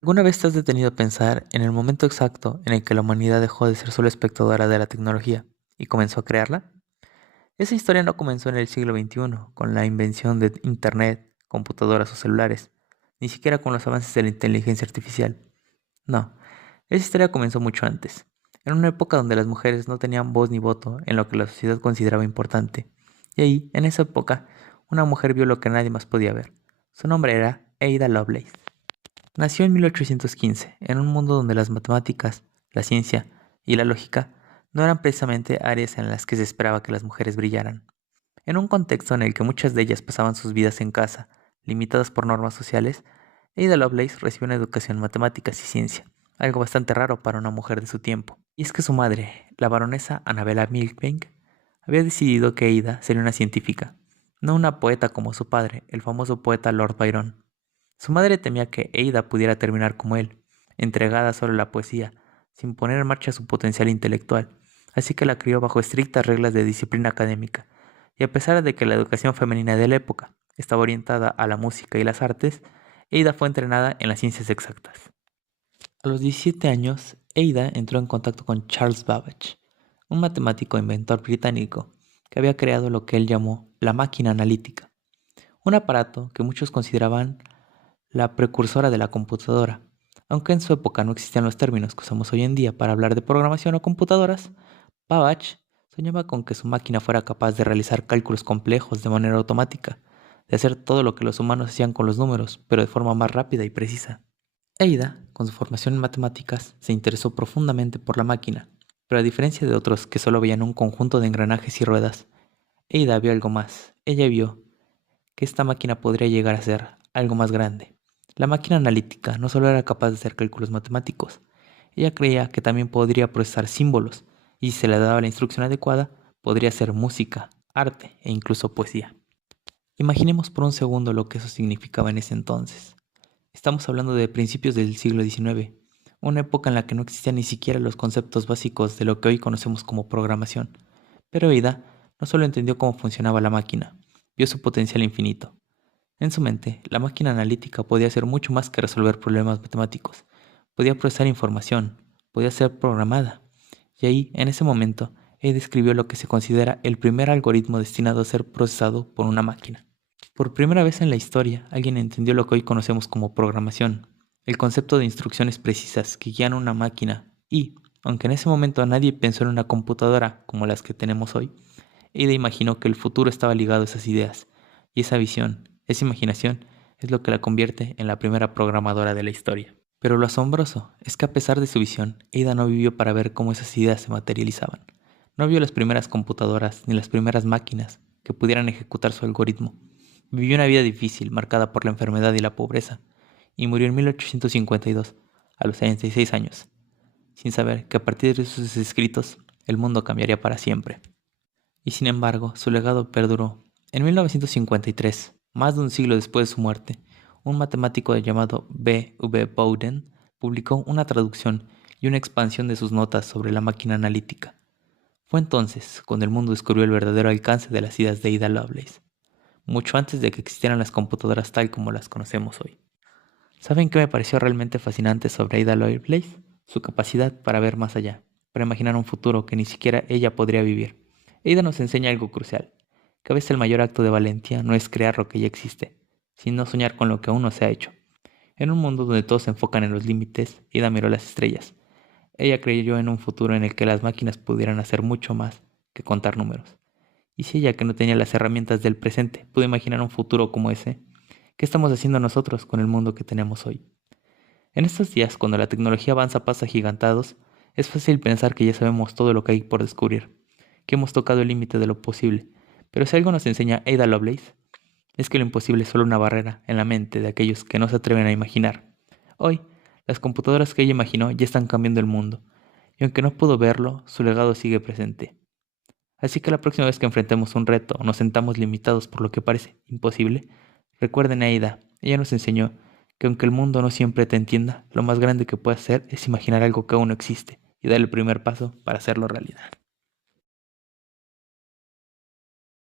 ¿Alguna vez te has detenido a pensar en el momento exacto en el que la humanidad dejó de ser solo espectadora de la tecnología y comenzó a crearla? Esa historia no comenzó en el siglo XXI, con la invención de Internet, computadoras o celulares, ni siquiera con los avances de la inteligencia artificial. No, esa historia comenzó mucho antes, en una época donde las mujeres no tenían voz ni voto en lo que la sociedad consideraba importante. Y ahí, en esa época, una mujer vio lo que nadie más podía ver. Su nombre era Ada Lovelace. Nació en 1815, en un mundo donde las matemáticas, la ciencia y la lógica no eran precisamente áreas en las que se esperaba que las mujeres brillaran. En un contexto en el que muchas de ellas pasaban sus vidas en casa, limitadas por normas sociales, Ada Lovelace recibió una educación en matemáticas y ciencia, algo bastante raro para una mujer de su tiempo. Y es que su madre, la baronesa Annabella Milbank, había decidido que Ada sería una científica, no una poeta como su padre, el famoso poeta Lord Byron. Su madre temía que Ada pudiera terminar como él, entregada solo a la poesía, sin poner en marcha su potencial intelectual, así que la crió bajo estrictas reglas de disciplina académica, y a pesar de que la educación femenina de la época estaba orientada a la música y las artes, Ada fue entrenada en las ciencias exactas. A los 17 años, Ada entró en contacto con Charles Babbage, un matemático e inventor británico que había creado lo que él llamó la máquina analítica, un aparato que muchos consideraban la precursora de la computadora. Aunque en su época no existían los términos que usamos hoy en día para hablar de programación o computadoras, Babbage soñaba con que su máquina fuera capaz de realizar cálculos complejos de manera automática, de hacer todo lo que los humanos hacían con los números, pero de forma más rápida y precisa. Ada, con su formación en matemáticas, se interesó profundamente por la máquina, pero a diferencia de otros que solo veían un conjunto de engranajes y ruedas, Ada vio algo más. Ella vio que esta máquina podría llegar a ser algo más grande. La máquina analítica no solo era capaz de hacer cálculos matemáticos, ella creía que también podría procesar símbolos, y si se le daba la instrucción adecuada, podría hacer música, arte e incluso poesía. Imaginemos por un segundo lo que eso significaba en ese entonces. Estamos hablando de principios del siglo XIX, una época en la que no existían ni siquiera los conceptos básicos de lo que hoy conocemos como programación. Pero Ada no solo entendió cómo funcionaba la máquina, vio su potencial infinito. En su mente, la máquina analítica podía hacer mucho más que resolver problemas matemáticos. Podía procesar información, podía ser programada. Y ahí, en ese momento, Ada describió lo que se considera el primer algoritmo destinado a ser procesado por una máquina. Por primera vez en la historia, alguien entendió lo que hoy conocemos como programación, el concepto de instrucciones precisas que guían una máquina y, aunque en ese momento nadie pensó en una computadora como las que tenemos hoy, Ada imaginó que el futuro estaba ligado a esas ideas, y esa visión, esa imaginación, es lo que la convierte en la primera programadora de la historia. Pero lo asombroso es que a pesar de su visión, Ada no vivió para ver cómo esas ideas se materializaban. No vio las primeras computadoras ni las primeras máquinas que pudieran ejecutar su algoritmo. Vivió una vida difícil, marcada por la enfermedad y la pobreza, y murió en 1852, a los 76 años, sin saber que a partir de sus escritos el mundo cambiaría para siempre. Y sin embargo, su legado perduró. En 1953, más de un siglo después de su muerte, un matemático llamado B. V. Bowden publicó una traducción y una expansión de sus notas sobre la máquina analítica. Fue entonces cuando el mundo descubrió el verdadero alcance de las ideas de Ada Lovelace, mucho antes de que existieran las computadoras tal como las conocemos hoy. ¿Saben qué me pareció realmente fascinante sobre Ada Lovelace? Su capacidad para ver más allá, para imaginar un futuro que ni siquiera ella podría vivir. Ada nos enseña algo crucial, que a veces el mayor acto de valentía no es crear lo que ya existe, sino soñar con lo que aún no se ha hecho. En un mundo donde todos se enfocan en los límites, Ada miró las estrellas. Ella creyó en un futuro en el que las máquinas pudieran hacer mucho más que contar números. Y si ella, que no tenía las herramientas del presente, pudo imaginar un futuro como ese, ¿qué estamos haciendo nosotros con el mundo que tenemos hoy? En estos días, cuando la tecnología avanza a pasos agigantados, es fácil pensar que ya sabemos todo lo que hay por descubrir, que hemos tocado el límite de lo posible. Pero si algo nos enseña Ada Lovelace, es que lo imposible es solo una barrera en la mente de aquellos que no se atreven a imaginar. Hoy, las computadoras que ella imaginó ya están cambiando el mundo, y aunque no pudo verlo, su legado sigue presente. Así que la próxima vez que enfrentemos un reto o nos sentamos limitados por lo que parece imposible, recuerden a Ada. Ella nos enseñó que aunque el mundo no siempre te entienda, lo más grande que puedes hacer es imaginar algo que aún no existe y dar el primer paso para hacerlo realidad.